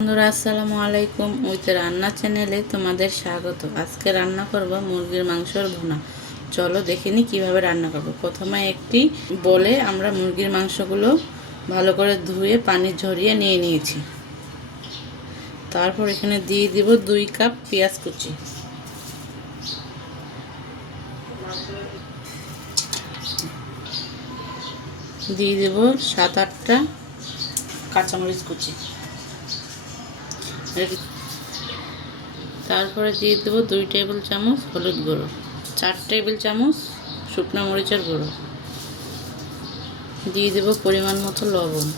বন্ধুরা আসসালামু আলাইকুম। উইথ রান্না চ্যানেলে তোমাদের স্বাগত। আজকে রান্না করব মুরগির মাংসের ভুনা। চলো দেখে নিই কীভাবে রান্না করব। প্রথমে একটি বলে আমরা মুরগির মাংসগুলো ভালো করে ধুয়ে পানি ঝরিয়ে নিয়ে নিয়েছি। তারপর এখানে দিয়ে দিব 2 কাপ পেঁয়াজ কুচি, দিয়ে দেব 7-8টা কাঁচামরিচ কুচি, তারপরে দিয়ে দেবো 2 টেবিল চামচ হলুদ গুঁড়ো, 4 টেবিল চামচ শুকনো মরিচের গুঁড়ো, দিয়ে দেবো পরিমাণ মতো লবণ,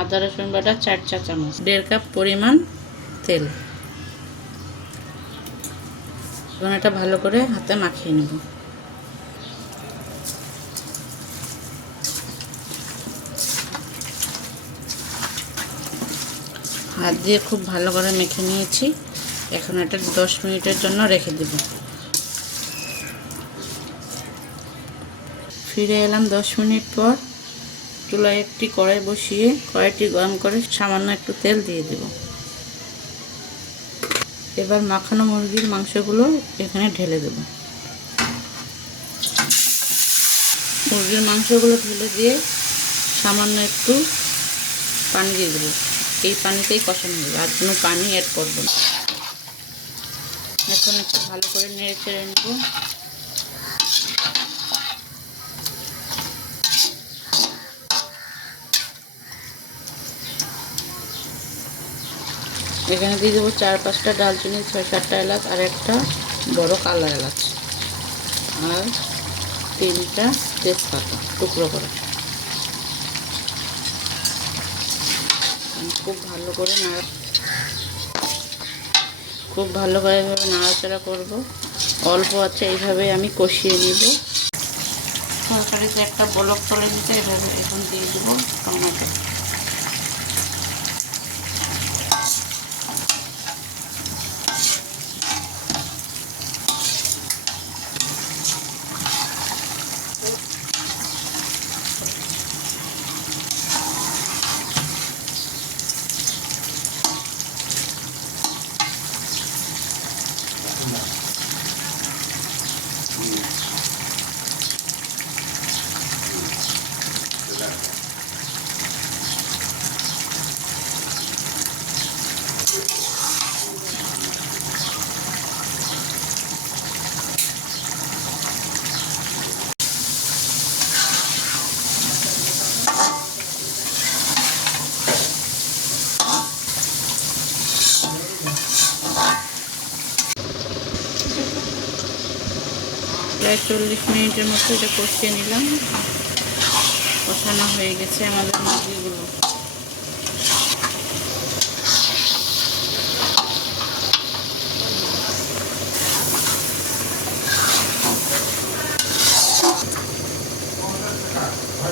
আদা রসুন বাটা 4 চা চামচ, 1.5 কাপ পরিমাণ তেল। এখন এটা ভালো করে হাতে মাখিয়ে নেব। হাত দিয়ে খুব ভালো করে মেখে নিয়েছি। এখন এটা 10 মিনিটের জন্য রেখে দেব। ফিরে এলাম 10 মিনিট পর। চুলায় একটি কড়াই বসিয়ে কড়াইটি গরম করে সামান্য একটু তেল দিয়ে দেব। এবার মাখানো মুরগির মাংসগুলো এখানে ঢেলে দেব। মুরগির মাংসগুলো ঢেলে দিয়ে সামান্য একটু পানি দিয়ে দেবো। এই পানিতেই কষানো হবে, আর কোনো পানি অ্যাড করব না। এখন একটু ভালো করে নেড়ে চেড়ে নেব। এখানে দিয়ে দেবো 4-5টা ডালচিনি, 6-7টা এলাচ, আর একটা বড় কালো এলাচ, আর 3টা তেজপাতা টুকরো করে। খুব ভালো করে এভাবে নাড়াচাড়া করব। অল্প আছে এইভাবে আমি কষিয়ে নিব। তরকারিতে একটা বলক চলে দিতে এইভাবে এখন দিয়ে দেবো টমেটো। প্রায় 40 মিনিটের মতো এটা কষিয়ে নিলাম। কষানো হয়ে গেছে আমাদের মুরগিগুলো।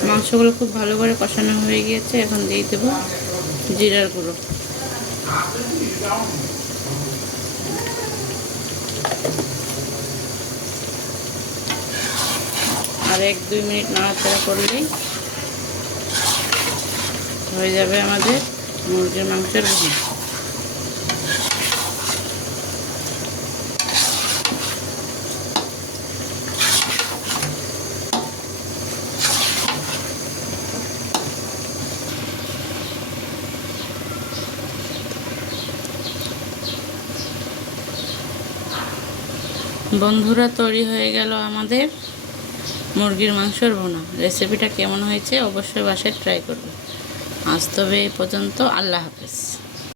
মাংসগুলো খুব ভালো করে কষানো হয়ে গিয়েছে। এখন দিয়ে দেবো জিরার গুঁড়ো, আর 1-2 মিনিট নাড়াচাড়া করলেই হয়ে যাবে আমাদের মুরগির মাংসের ভুনা। বন্ধুরা, তৈরি হয়ে গেল আমাদের মুরগির মাংসের ভুনা। রেসিপিটা কেমন হয়েছে অবশ্যই বাসায় ট্রাই করবে। আজ তবে এই পর্যন্ত। আল্লাহ হাফেজ।